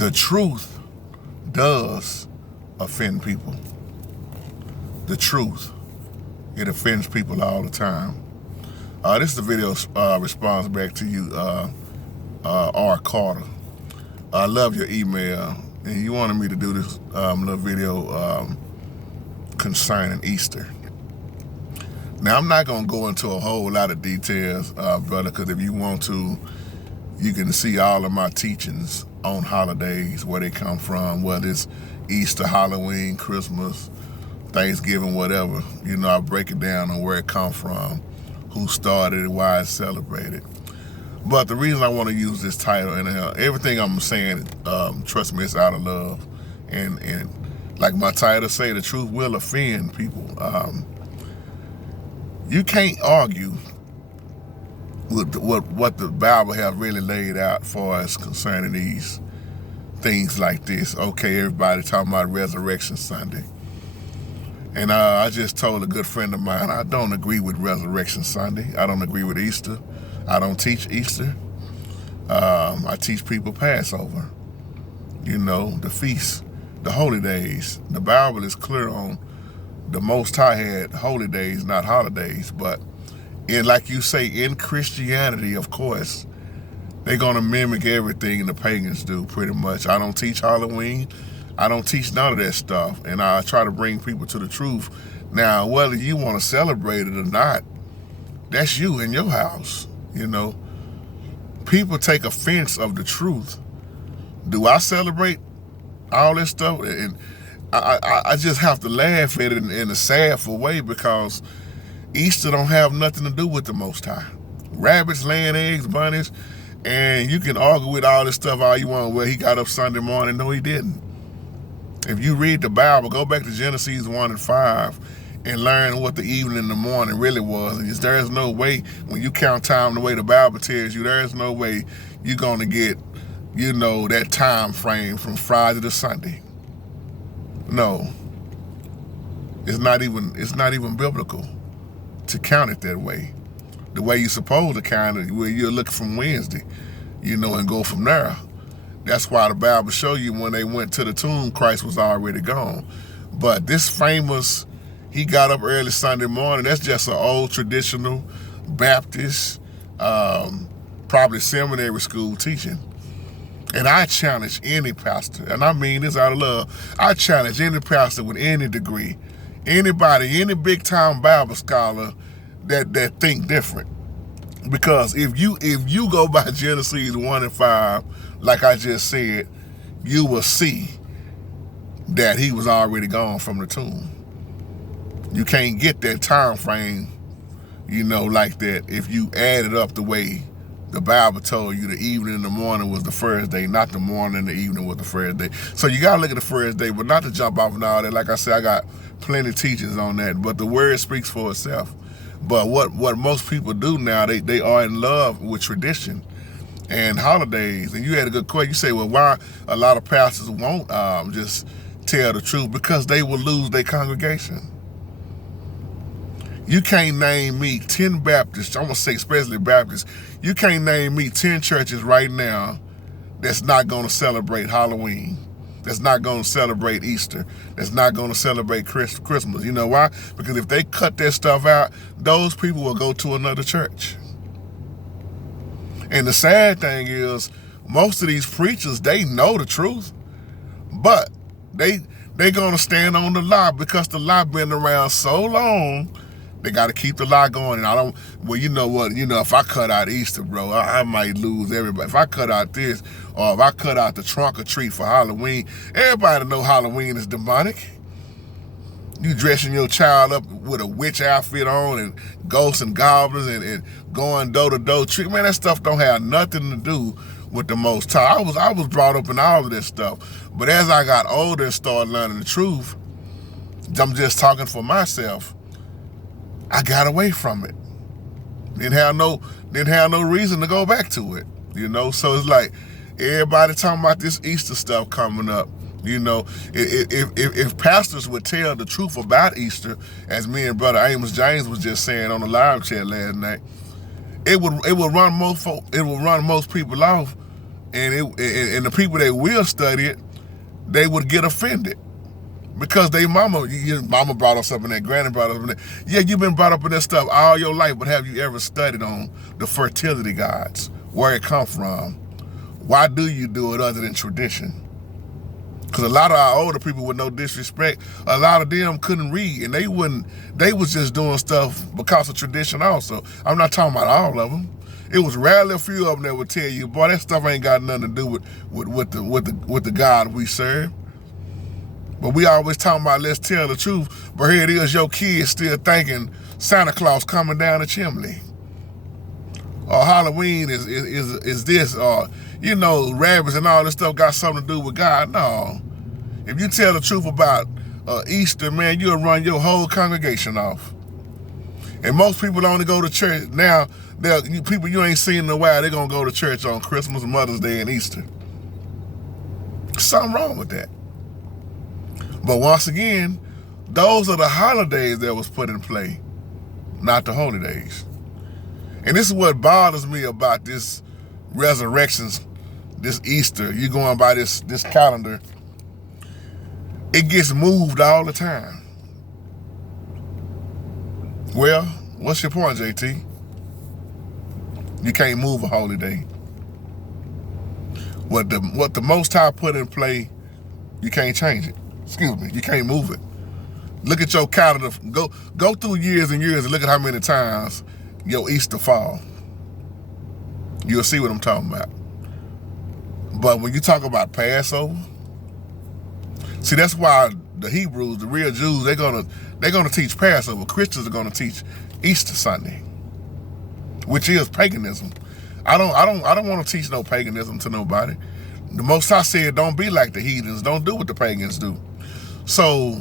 The truth does offend people. The truth, it offends people all the time. This is the video response back to you, R. Carter. I love your email, and you wanted me to do this little video concerning Easter. Now, I'm not going to go into a whole lot of details, brother, because if you want to, you can see all of my teachings on holidays, where they come from, whether it's Easter, Halloween, Christmas, Thanksgiving, whatever. You know, I break it down on where it come from, who started it, why it's celebrated. But the reason I want to use this title, and everything I'm saying, trust me, it's out of love. And like my title say, the truth will offend people. You can't argue with what the Bible have really laid out for us concerning these things like this. Okay, everybody talking about Resurrection Sunday. And I just told a good friend of mine, I don't agree with Resurrection Sunday. I don't agree with Easter. I don't teach Easter. I teach people Passover. You know, the feasts, the holy days. The Bible is clear on the Most High had holy days, not holidays. But like you say, in Christianity, of course, they're going to mimic everything the pagans do, pretty much. I don't teach Halloween. I don't teach none of that stuff. And I try to bring people to the truth. Now, whether you want to celebrate it or not, that's you in your house. You know, people take offense of the truth. Do I celebrate all this stuff? And I just have to laugh at it in a sadful way, because Easter don't have nothing to do with the Most High. Rabbits laying eggs, bunnies, and you can argue with all this stuff all you want. Well, he got up Sunday morning. No, he didn't. If you read the Bible, go back to Genesis 1 and 5 and learn what the evening and the morning really was. And there's no way, when you count time the way the Bible tells you, there's no way you're going to get, you know, that time frame from Friday to Sunday. No. It's not even biblical to count it that way. The way you're supposed to count it, where you're looking from Wednesday, you know, and go from there. That's why the Bible show you when they went to the tomb, Christ was already gone. But this famous, he got up early Sunday morning, that's just an old traditional Baptist, probably seminary school teaching. And I challenge any pastor, and I mean this out of love, I challenge any pastor with any degree, anybody, any big time Bible scholar that think different. Because if you go by Genesis 1 and 5, like I just said, you will see that he was already gone from the tomb. You can't get that time frame, you know, like that if you add it up the way the Bible told you the evening and the morning was the first day, not the morning and the evening was the first day. So you got to look at the first day, but not to jump off and all that. Like I said, I got plenty of teachings on that, but the word speaks for itself. But what most people do now, they are in love with tradition and holidays. And you had a good question. You say, well, why a lot of pastors won't just tell the truth? Because they will lose their congregation. You can't name me 10 Baptists, I'm going to say especially Baptists, you can't name me 10 churches right now that's not going to celebrate Halloween, that's not going to celebrate Easter, that's not going to celebrate Christmas. You know why? Because if they cut that stuff out, those people will go to another church. And the sad thing is, most of these preachers, they know the truth, but they're going to stand on the lie, because the lie been around so long. They got to keep the lie going. And well, you know what? You know, if I cut out Easter, bro, I might lose everybody. If I cut out this, or if I cut out the trunk or treat for Halloween, everybody know Halloween is demonic. You dressing your child up with a witch outfit on and ghosts and goblins and going door to door trick. Man, that stuff don't have nothing to do with the Most High. I was brought up in all of this stuff. But as I got older and started learning the truth, I'm just talking for myself, I got away from it. Didn't have no reason to go back to it, you know. So it's like everybody talking about this Easter stuff coming up, you know. If pastors would tell the truth about Easter, as me and Brother Amos James was just saying on the live chat last night, it would run most people off And the people that will study it, they would get offended. Because your mama brought us up in that, granny brought us up in that. Yeah, you've been brought up in that stuff all your life, but have you ever studied on the fertility gods, where it come from? Why do you do it other than tradition? Because a lot of our older people, with no disrespect, a lot of them couldn't read, and they was just doing stuff because of tradition also. I'm not talking about all of them. It was rarely a few of them that would tell you, boy, that stuff ain't got nothing to do with the God we serve. But we always talking about, let's tell the truth. But here it is, your kids still thinking Santa Claus coming down the chimney, or Halloween is this, or rabbits and all this stuff got something to do with God. No. If you tell the truth about Easter, man, you'll run your whole congregation off. And most people only go to church now. People you ain't seen in a while, they're gonna go to church on Christmas, Mother's Day, and Easter. Something wrong with that. But once again, those are the holidays that was put in play, not the holy days. And this is what bothers me about this resurrections, this Easter. You going by this calendar. It gets moved all the time. Well, what's your point, JT? You can't move a holy day. What the Most High put in play, you can't change it. Excuse me, you can't move it. Look at your calendar. Go through years and years and look at how many times your Easter fall. You'll see what I'm talking about. But when you talk about Passover, see, that's why the Hebrews, the real Jews, they're gonna teach Passover. Christians are gonna teach Easter Sunday, which is paganism. I don't want to teach no paganism to nobody. The Most High said, don't be like the heathens. Don't do what the pagans do. So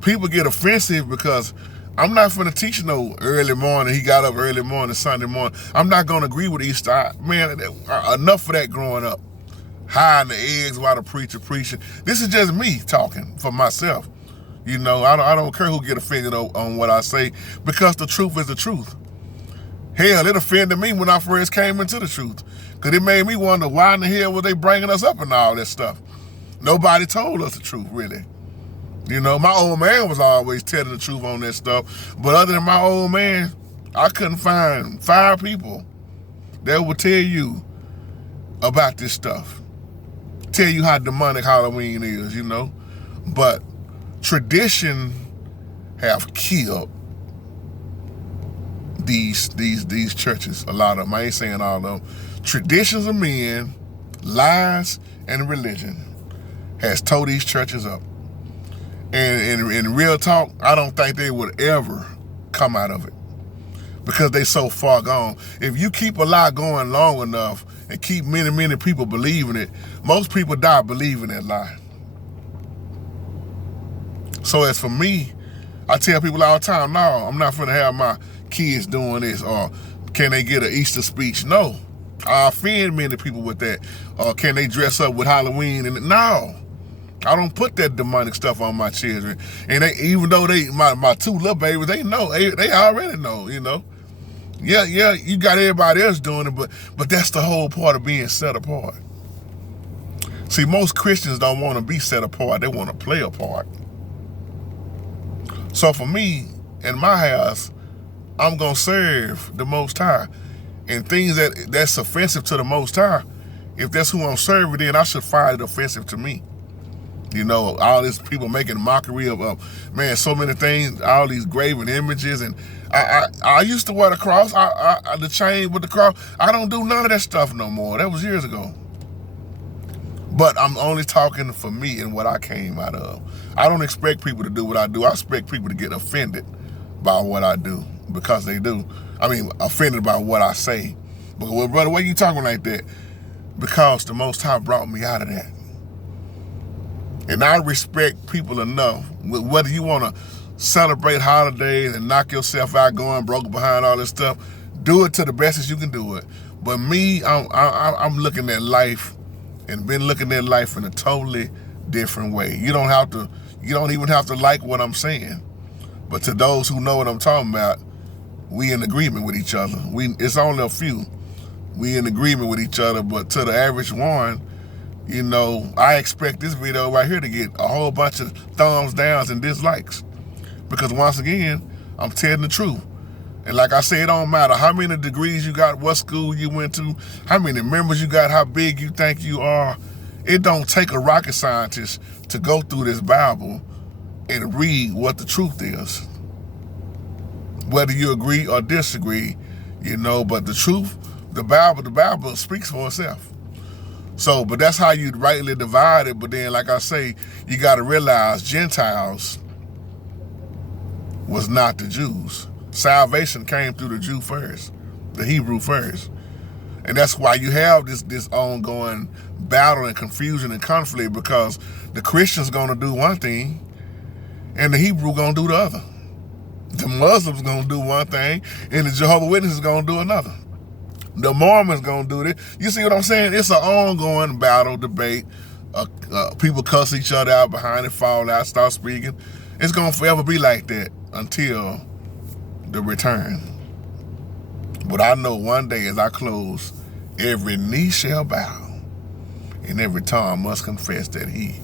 people get offensive because I'm not finna teach no early morning. He got up early morning, Sunday morning. I'm not gonna agree with Easter. Man, enough of that growing up. Hiding the eggs while the preacher preaching. This is just me talking for myself. I don't care who get offended on what I say, because the truth is the truth. Hell, it offended me when I first came into the truth, because it made me wonder, why in the hell were they bringing us up and all this stuff? Nobody told us the truth, really. My old man was always telling the truth on that stuff, but other than my old man, I couldn't find 5 people that would tell you about this stuff. Tell you how demonic Halloween is, But tradition have killed these churches, a lot of them. I ain't saying all of them. Traditions of men, lies, and religion has tore these churches up. And in real talk, I don't think they would ever come out of it, because they so far gone. If you keep a lie going long enough and keep many people believing it, most people die believing that lie. So as for me, I tell people all the time, no, I'm not finna have my kids doing this, or can they get an Easter speech? No. I offend many people with that. Or can they dress up with Halloween? And no. I don't put that demonic stuff on my children. And even though my 2 little babies, they know, they already know, Yeah, you got everybody else doing it, but that's the whole part of being set apart. See, most Christians don't want to be set apart. They want to play a part. So for me, in my house, I'm going to serve the Most High. And things that's offensive to the Most High, if that's who I'm serving, then I should find it offensive to me. All these people making mockery of man, so many things, all these graven images. And I used to wear the cross, the chain with the cross. I don't do none of that stuff no more. That was years ago. But I'm only talking for me and what I came out of. I don't expect people to do what I do. I expect people to get offended by what I do, because they do. I mean, offended by what I say. But, well, brother, why you talking like that? Because the Most High brought me out of that. And I respect people enough, whether you want to celebrate holidays and knock yourself out going broke behind all this stuff, do it to the best as you can do it. But me, I'm looking at life and been looking at life in a totally different way. You don't even have to like what I'm saying. But to those who know what I'm talking about, we in agreement with each other. It's only a few. We in agreement with each other, but to the average one, you know, I expect this video right here to get a whole bunch of thumbs downs and dislikes. Because once again, I'm telling the truth. And like I said, it don't matter how many degrees you got, what school you went to, how many members you got, how big you think you are. It don't take a rocket scientist to go through this Bible and read what the truth is. Whether you agree or disagree, you know, but the truth, the Bible speaks for itself. So, but that's how you rightly divide it. But then, like I say, you got to realize Gentiles was not the Jews. Salvation came through the Jew first, the Hebrew first. And that's why you have this ongoing battle and confusion and conflict, because the Christian's going to do one thing and the Hebrew going to do the other. The Muslims going to do one thing and the Jehovah's Witnesses going to do another. The Mormons going to do this. You see what I'm saying? It's an ongoing battle, debate. People cuss each other out behind it, fall out, start speaking. It's going to forever be like that until the return. But I know one day as I close, every knee shall bow and every tongue must confess that he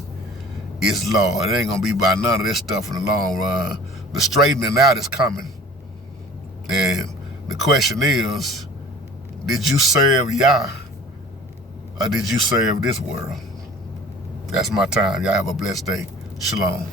is Lord. It ain't going to be by none of this stuff in the long run. The straightening out is coming. And the question is, did you serve Yah or did you serve this world? That's my time. Y'all have a blessed day. Shalom.